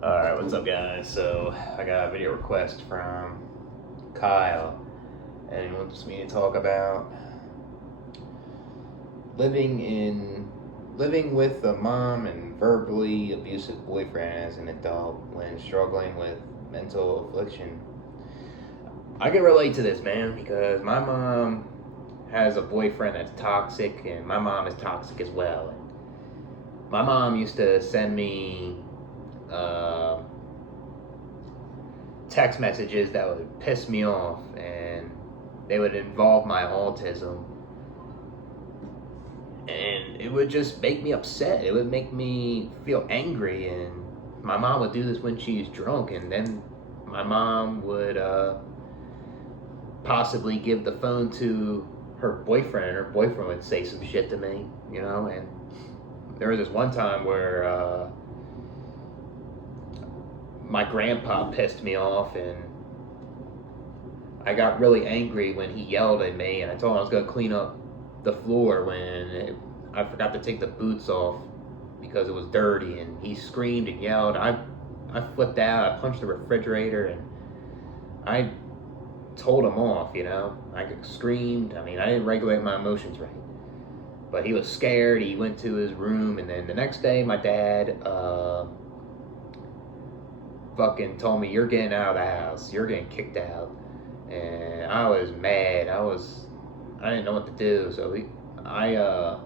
Alright, what's up guys? So, I got a video request from Kyle, and he wants me to talk about living with a mom and verbally abusive boyfriend as an adult when struggling with mental affliction. I can relate to this, man, because my mom has a boyfriend that's toxic, and my mom is toxic as well. My mom used to send me uh, text messages that would piss me off, and they would involve my autism, and it would just make me upset. It would make me feel angry, and my mom would do this when she's drunk, and then my mom would possibly give the phone to her boyfriend, and her boyfriend would say some shit to me, and there was this one time where my grandpa pissed me off, and I got really angry when he yelled at me, and I told him I was going to clean up the floor when I forgot to take the boots off because it was dirty, and he screamed and yelled. I flipped out. I punched the refrigerator, and I told him off, I screamed. I mean, I didn't regulate my emotions right. But he was scared. He went to his room, and then the next day my dad fucking told me, "You're getting out of the house. You're getting kicked out." And I was mad. I didn't know what to do. So I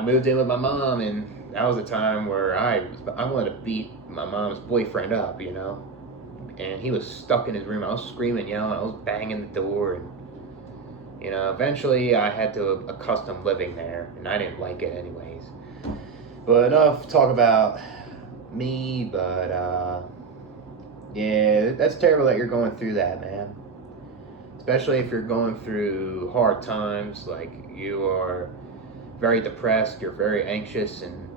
moved in with my mom, and that was a time where I wanted to beat my mom's boyfriend up, And he was stuck in his room. I was screaming, yelling. I was banging the door, and eventually I had to accustom living there, and I didn't like it anyways. But enough talk about me, but yeah, that's terrible that you're going through that, man. Especially if you're going through hard times, like you are very depressed, you're very anxious, and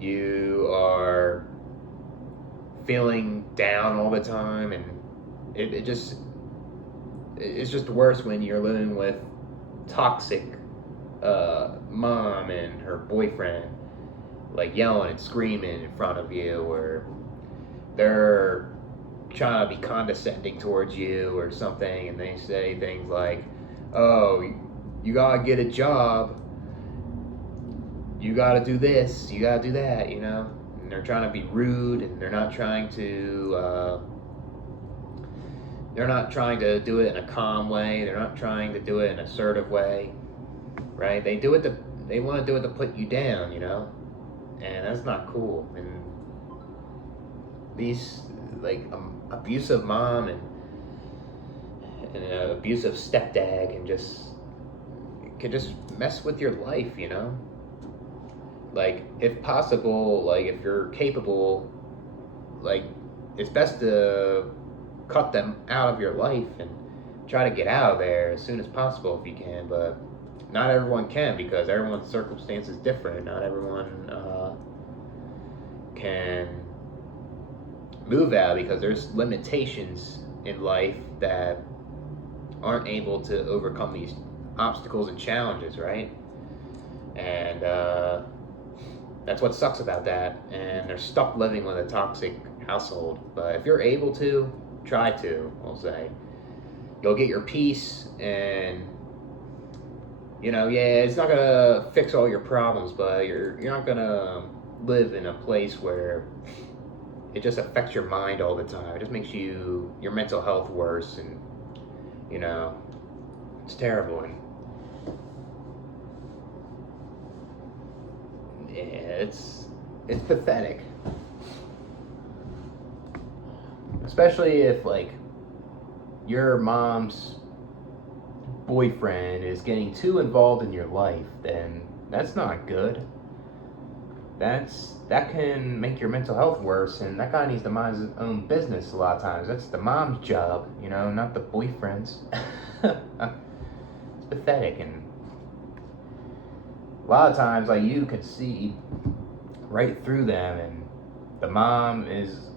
you are feeling down all the time, and it's just worse when you're living with toxic mom and her boyfriend, like yelling and screaming in front of you, or they're trying to be condescending towards you or something, and they say things like, "Oh, you gotta get a job, you gotta do this, you gotta do that," and they're trying to be rude, and they're not trying to do it in a calm way. They're not trying to do it in an assertive way, right? They want to do it to put you down, and that's not cool. And these abusive mom and an abusive stepdad can just mess with your life, Like, if possible, like if you're capable, like it's best to cut them out of your life and try to get out of there as soon as possible if you can. But not everyone can, because everyone's circumstance is different. Not everyone can move out, because there's limitations in life that aren't able to overcome these obstacles and challenges, right? And that's what sucks about that. And they're stuck living with a toxic household. But if you're able to, try to, I'll say. You'll get your peace, and yeah, it's not gonna fix all your problems, but you're not gonna live in a place where it just affects your mind all the time. It just makes your mental health worse, and it's terrible. And yeah, it's pathetic, especially if like your mom's boyfriend is getting too involved in your life. Then that's not good. That can make your mental health worse, and that guy needs to mind his own business a lot of times. That's the mom's job, not the boyfriend's. It's pathetic, and a lot of times, like, you could see right through them, and the mom is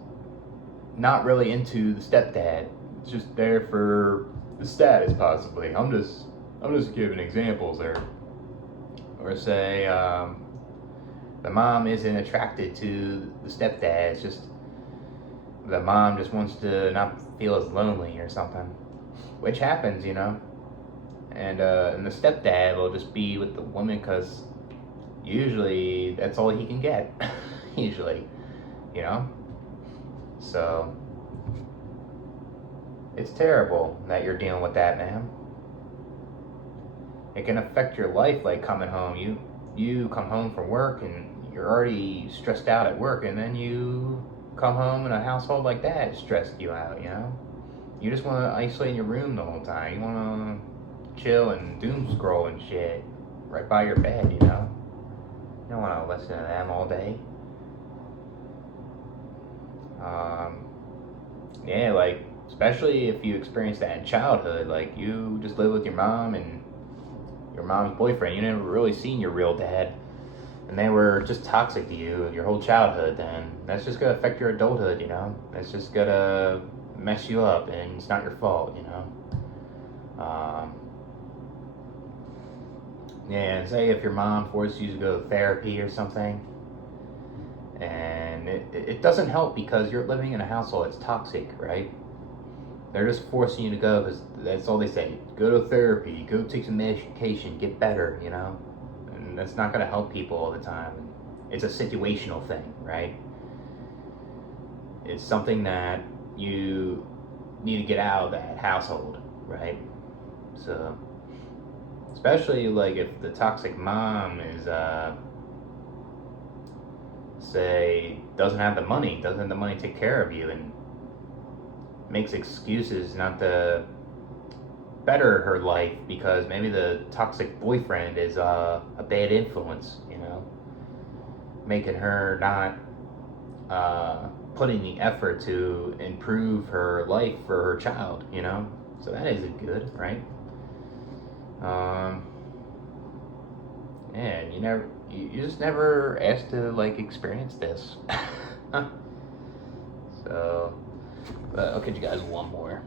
not really into the stepdad. It's just there for the status, possibly. I'm just giving examples there. Or say, the mom isn't attracted to the stepdad. It's just the mom just wants to not feel as lonely or something, which happens, you know. And the stepdad will just be with the woman because usually that's all he can get. Usually, you know. So it's terrible that you're dealing with that, man. It can affect your life, like coming home. You come home from work and you're already stressed out at work, and then you come home in a household like that, it stressed you out, you know? You just want to isolate in your room the whole time. You want to chill and doom scroll and shit right by your bed, you know? You don't want to listen to them all day. Yeah, like, especially if you experience that in childhood, like you just live with your mom and your mom's boyfriend. You never really seen your real dad, and they were just toxic to you your whole childhood. Then that's just gonna affect your adulthood, you know. That's just gonna mess you up, and it's not your fault, you know. Yeah, and say if your mom forces you to go to therapy or something, and it doesn't help because you're living in a household that's toxic, right? They're just forcing you to go because that's all they say. Go to therapy, go take some medication, get better, you know? And that's not going to help people all the time. It's a situational thing, right? It's something that you need to get out of that household, right? So, especially like if the toxic mom is, say, doesn't have the money to take care of you, and makes excuses not to better her life because maybe the toxic boyfriend is a bad influence, you know, making her not putting the effort to improve her life for her child, you know. So that isn't good, right? And you just never asked to like experience this. So, I'll catch you guys one more.